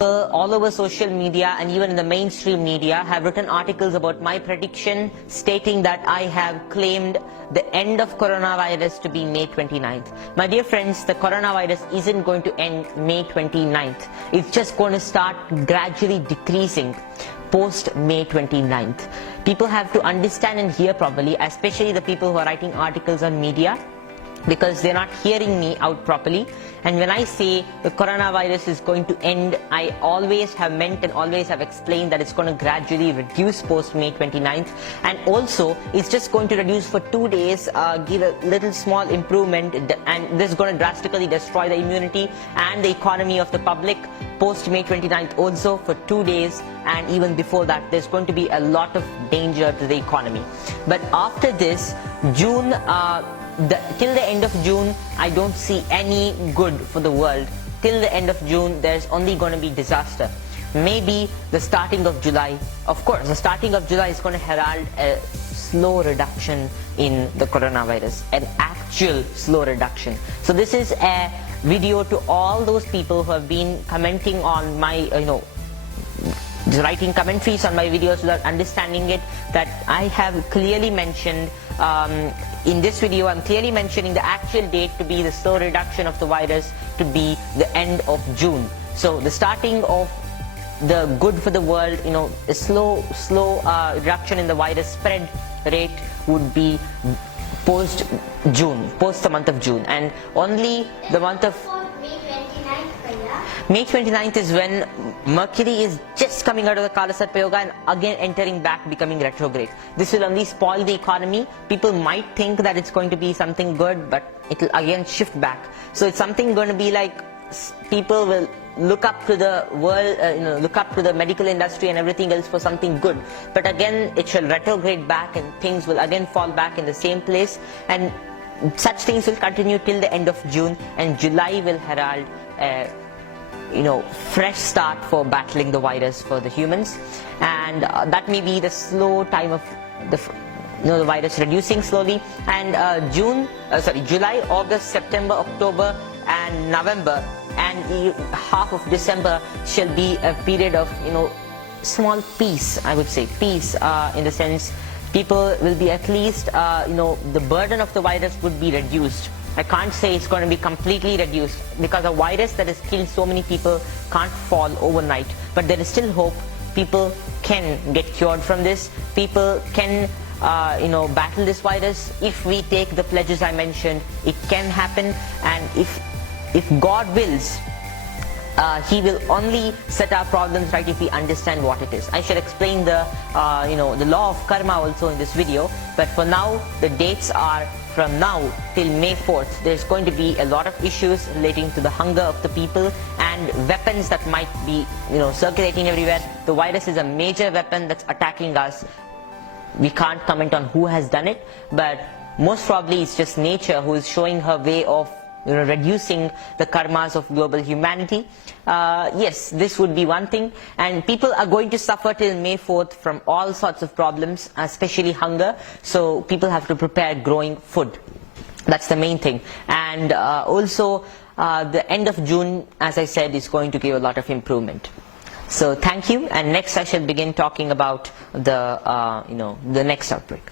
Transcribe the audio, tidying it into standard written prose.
All over social media and even in the mainstream media have written articles about my prediction, stating that I have claimed the end of coronavirus to be May 29th. My dear friends, the coronavirus isn't going to end May 29th. It's just going to start gradually decreasing post May 29th. People have to understand and hear properly, especially the people who are writing articles on media, because they're not hearing me out properly. And when I say the coronavirus is going to end, I always have meant and always have explained that it's going to gradually reduce post May 29th, and also it's just going to reduce for 2 days, give a little small improvement, and this is going to drastically destroy the immunity and the economy of the public post May 29th also for 2 days, and even before that there's going to be a lot of danger to the economy. But after this, June, till the end of June, I don't see any good for the world. Till the end of June, there's only going to be disaster. Maybe the starting of July. Of course, the starting of July is going to herald a slow reduction in the coronavirus, an actual slow reduction. So this is a video to all those people who have been commenting on my, writing commentaries on my videos without understanding it, that I have clearly mentioned in this video. I'm clearly mentioning the actual date to be the slow reduction of the virus to be the end of June. So the starting of the good for the world, a slow reduction in the virus spread rate would be post June, post the month of June, and only the month of May 29th is when Mercury is just coming out of the Kalasarpa Yoga and again entering back, becoming retrograde. This will only spoil the economy. People might think that it's going to be something good, but it will again shift back. So it's something going to be like people will look up to the world, look up to the medical industry and everything else for something good. But again, it shall retrograde back and things will again fall back in the same place. And such things will continue till the end of June, and July will herald fresh start for battling the virus for the humans, and that may be the slow time of the virus reducing slowly. And July, August, September, October and November and half of December shall be a period of small peace. I would say peace in the sense people will be at least the burden of the virus would be reduced. I can't say it's going to be completely reduced, because a virus that has killed so many people can't fall overnight. But there is still hope. People can get cured from this. People can battle this virus. If we take the pledges I mentioned, it can happen. And if God wills, He will only set our problems right if we understand what it is. I shall explain the law of karma also in this video. But for now, the dates are from now till May 4th. There's going to be a lot of issues relating to the hunger of the people and weapons that might be circulating everywhere. The virus is a major weapon that's attacking us. We can't comment on who has done it, but most probably it's just nature who is showing her way of reducing the karmas of global humanity. Yes, this would be one thing, and people are going to suffer till May 4th from all sorts of problems, especially hunger. So people have to prepare growing food. That's the main thing. And also the end of June, as I said, is going to give a lot of improvement. So thank you, and next I shall begin talking about the next outbreak.